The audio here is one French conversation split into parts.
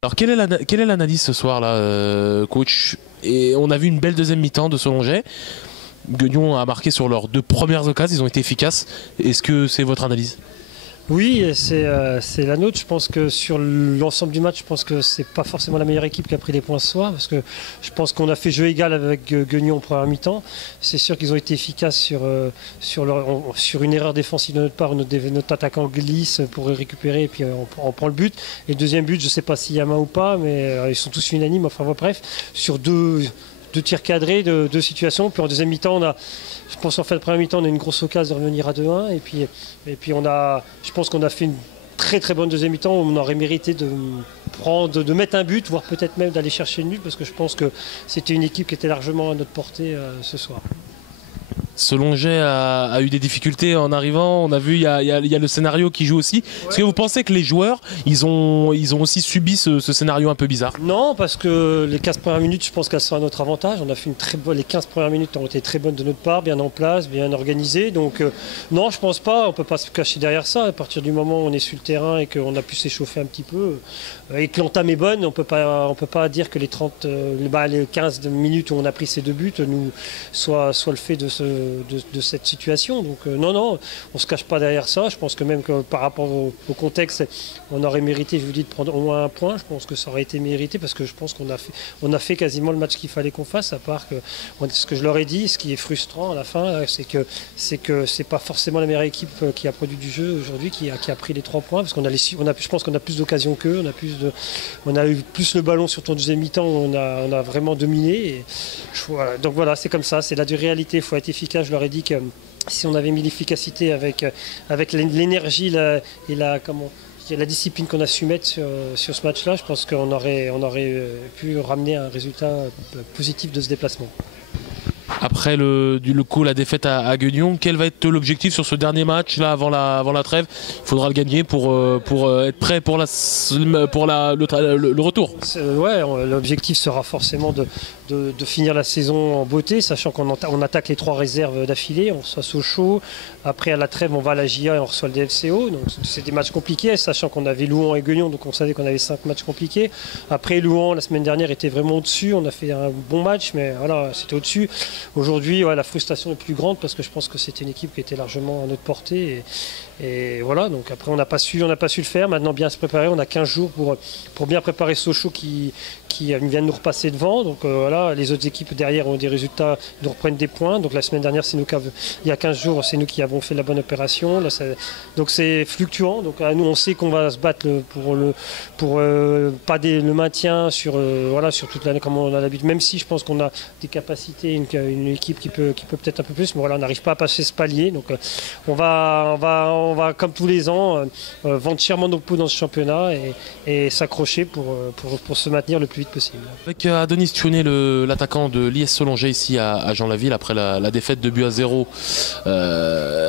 Alors quelle est l'analyse ce soir là, coach? Et on a vu une belle deuxième mi-temps de Solongey. Guignon a marqué sur leurs 2 premières occasions, ils ont été efficaces. Est-ce que c'est votre analyse? Oui, c'est la nôtre. Je pense que sur l'ensemble du match, je pense que c'est pas forcément la meilleure équipe qui a pris les points ce soir, parce que je pense qu'on a fait jeu égal avec Guignon en première mi-temps. C'est sûr qu'ils ont été efficaces sur une erreur défensive de notre part, notre attaquant glisse pour récupérer et puis on prend le but. Et le deuxième but, je ne sais pas s'il y a main ou pas, mais ils sont tous unanimes. Enfin bref, sur deux tirs cadrés, 2 situations. Puis en deuxième mi-temps, je pense en fait, première mi-temps, on a une grosse occasion de revenir à 2-1. Et puis je pense qu'on a fait une très très bonne deuxième mi-temps. On aurait mérité de mettre un but, voire peut-être même d'aller chercher une but, parce que je pense que c'était une équipe qui était largement à notre portée ce soir. Solongey a eu des difficultés en arrivant. On a vu, il y a le scénario qui joue aussi. Est-ce que vous pensez que les joueurs, ils ont aussi subi ce scénario un peu bizarre? Non, parce que les 15 premières minutes, je pense qu'elles sont à notre avantage. On a fait les 15 premières minutes ont été très bonnes de notre part, bien en place, bien organisées. Donc non, je pense pas. On ne peut pas se cacher derrière ça. À partir du moment où on est sur le terrain et qu'on a pu s'échauffer un petit peu et que l'entame est bonne, on peut pas dire que les 15 minutes où on a pris ces 2 buts soit le fait de cette situation. Donc non, on ne se cache pas derrière ça. Je pense que même que par rapport au contexte, on aurait mérité, je vous dis, de prendre au moins un point. Je pense que ça aurait été mérité parce que je pense qu'on a fait quasiment le match qu'il fallait qu'on fasse, à part que ce que je leur ai dit, ce qui est frustrant à la fin, c'est que c'est pas forcément la meilleure équipe qui a produit du jeu aujourd'hui qui a pris les 3 points, parce je pense qu'on a plus d'occasions qu'eux, on a eu plus le ballon sur ton deuxième mi-temps, on a vraiment dominé. Et voilà. Donc voilà, c'est comme ça, c'est la dure réalité, il faut être efficace. Je leur ai dit que si on avait mis l'efficacité avec l'énergie et la discipline qu'on a su mettre sur ce match-là, je pense qu'on aurait pu ramener un résultat positif de ce déplacement. Après la défaite à Guignon, quel va être l'objectif sur ce dernier match là avant la trêve? Il faudra le gagner pour être prêt pour le retour. Ouais, l'objectif sera forcément de finir la saison en beauté, sachant qu'on attaque les 3 réserves d'affilée. On reçoit Sochaux, après à la trêve on va à la JA et on reçoit le DFCO. Donc c'est des matchs compliqués, sachant qu'on avait Louhans et Guignon, donc on savait qu'on avait 5 matchs compliqués. Après Louhans la semaine dernière était vraiment au-dessus, on a fait un bon match, mais voilà, c'était au-dessus. Aujourd'hui, la frustration est plus grande parce que je pense que c'était une équipe qui était largement à notre portée. Et voilà, donc après on n'a pas su le faire. Maintenant, bien se préparer, on a 15 jours pour bien préparer Sochaux qui vient de nous repasser devant. Donc voilà, les autres équipes derrière ont des résultats, nous reprennent des points. Donc la semaine dernière, il y a 15 jours, c'est nous qui avons fait la bonne opération. Là, donc c'est fluctuant. Donc nous, on sait qu'on va se battre pour pas le maintien sur toute l'année comme on a l'habitude. Même si je pense qu'on a des capacités, une équipe qui peut peut-être un peu plus, mais voilà, on n'arrive pas à passer ce palier. Donc on va comme tous les ans vendre chèrement nos peaux dans ce championnat et s'accrocher pour se maintenir le plus vite possible. Avec Adonis Thionnet, l'attaquant de l'IS Solongey ici à Jean-Laville après la défaite de 2-0.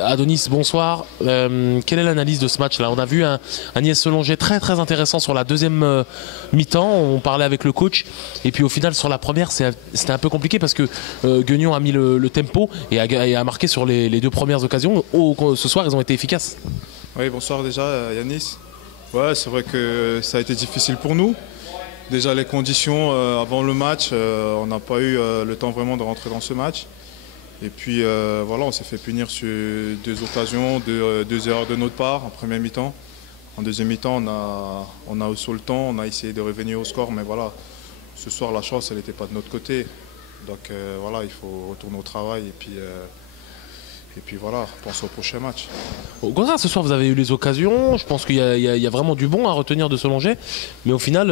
Adonis, bonsoir. Quelle est l'analyse de ce match-là? On a vu un IS Solongey très très intéressant sur la deuxième mi-temps. On parlait avec le coach et puis au final sur la première c'était un peu compliqué parce que Guignon a mis le tempo et a marqué sur les 2 premières occasions. Ce soir ils ont été efficaces. Oui, bonsoir déjà Yanis. Ouais, c'est vrai que ça a été difficile pour nous. Déjà les conditions avant le match, on n'a pas eu le temps vraiment de rentrer dans ce match. Et puis voilà, on s'est fait punir sur 2 occasions, 2 erreurs de notre part en première mi-temps. En deuxième mi-temps, on a haussé le temps, on a essayé de revenir au score, mais voilà, ce soir la chance elle n'était pas de notre côté. Donc voilà, il faut retourner au travail et puis voilà, penser au prochain match. Au contraire, ce soir vous avez eu les occasions, je pense qu'il y a vraiment du bon à retenir de Solongey, mais au final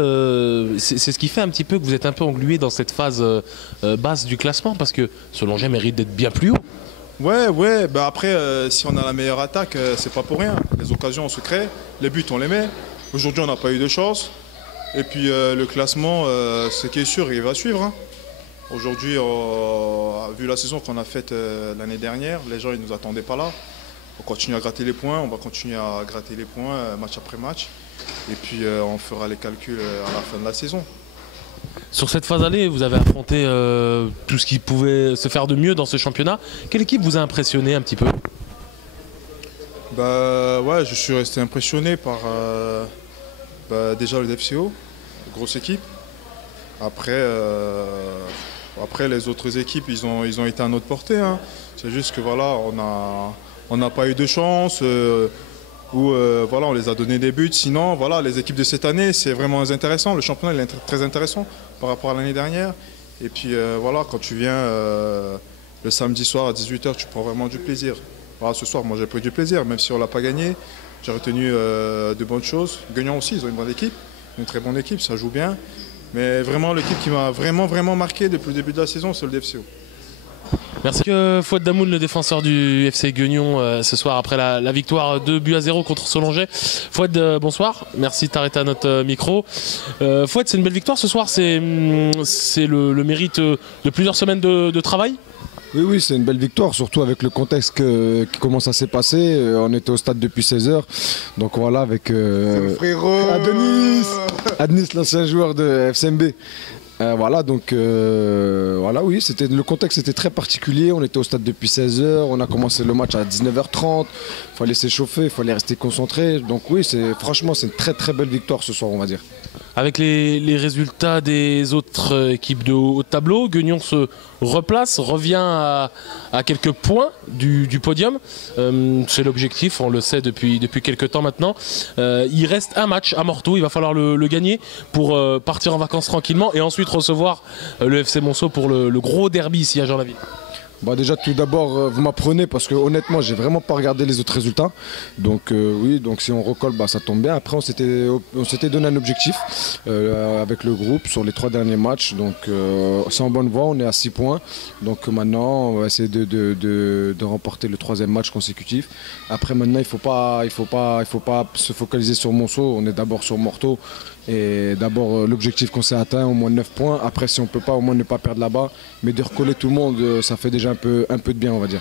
c'est ce qui fait un petit peu que vous êtes un peu englué dans cette phase basse du classement, parce que Solongey mérite d'être bien plus haut. Ouais, bah après si on a la meilleure attaque, c'est pas pour rien. Les occasions on se crée, les buts on les met. Aujourd'hui on n'a pas eu de chance. Et puis le classement, ce qui est sûr, il va suivre. Hein. Aujourd'hui, vu la saison qu'on a faite l'année dernière, les gens ne nous attendaient pas là. On continue à gratter les points, on va continuer à gratter les points match après match. Et puis on fera les calculs à la fin de la saison. Sur cette phase allée, vous avez affronté tout ce qui pouvait se faire de mieux dans ce championnat. Quelle équipe vous a impressionné un petit peu? Bah ouais, je suis resté impressionné par déjà le DFCO, grosse équipe. Après, après les autres équipes, ils ont été à notre portée, hein. C'est juste que voilà, on n'a pas eu de chance. Voilà, on les a donné des buts. Sinon, voilà, les équipes de cette année, c'est vraiment intéressant. Le championnat il est très intéressant par rapport à l'année dernière. Et puis voilà, quand tu viens le samedi soir à 18 h, tu prends vraiment du plaisir. Voilà, ce soir, moi j'ai pris du plaisir, même si on ne l'a pas gagné. J'ai retenu de bonnes choses. Guignon aussi, ils ont une bonne équipe, une très bonne équipe, ça joue bien. Mais vraiment, l'équipe qui m'a vraiment marqué depuis le début de la saison, c'est le DFCO. Merci. Fouad Damoun, le défenseur du FC Guignon, ce soir après la victoire 2-0 contre Solongey. Fouad, bonsoir. Merci de t'arrêter à notre micro. Fouad, c'est une belle victoire ce soir. C'est le mérite de plusieurs semaines de travail? Oui, c'est une belle victoire, surtout avec le contexte qui commence à se passer. On était au stade depuis 16 h. Donc voilà, avec Adonis, l'ancien joueur de FCMB. Voilà, donc voilà, oui, le contexte était très particulier. On était au stade depuis 16 h. On a commencé le match à 19 h 30. Il fallait s'échauffer, il fallait rester concentré. Donc oui, franchement, c'est une très belle victoire ce soir, on va dire. Avec les résultats des autres équipes de haut de tableau, Guignon se replace, revient à quelques points du podium. C'est l'objectif, on le sait depuis quelques temps maintenant. Il reste un match à Morteau, il va falloir le gagner pour partir en vacances tranquillement et ensuite recevoir le FC Monceau pour le gros derby ici à Jean-Laville. Bah déjà tout d'abord vous m'apprenez parce que honnêtement j'ai vraiment pas regardé les autres résultats, donc oui, donc si on recolle ça tombe bien. Après on s'était donné un objectif avec le groupe sur les 3 derniers matchs, donc c'est en bonne voie, on est à 6 points, donc maintenant on va essayer de remporter le 3e match consécutif. Après maintenant il faut pas se focaliser sur Monceau, on est d'abord sur Morteau. Et d'abord l'objectif qu'on s'est atteint, au moins 9 points. Après si on ne peut pas, au moins ne pas perdre là-bas. Mais de recoller tout le monde, ça fait déjà un peu de bien, on va dire.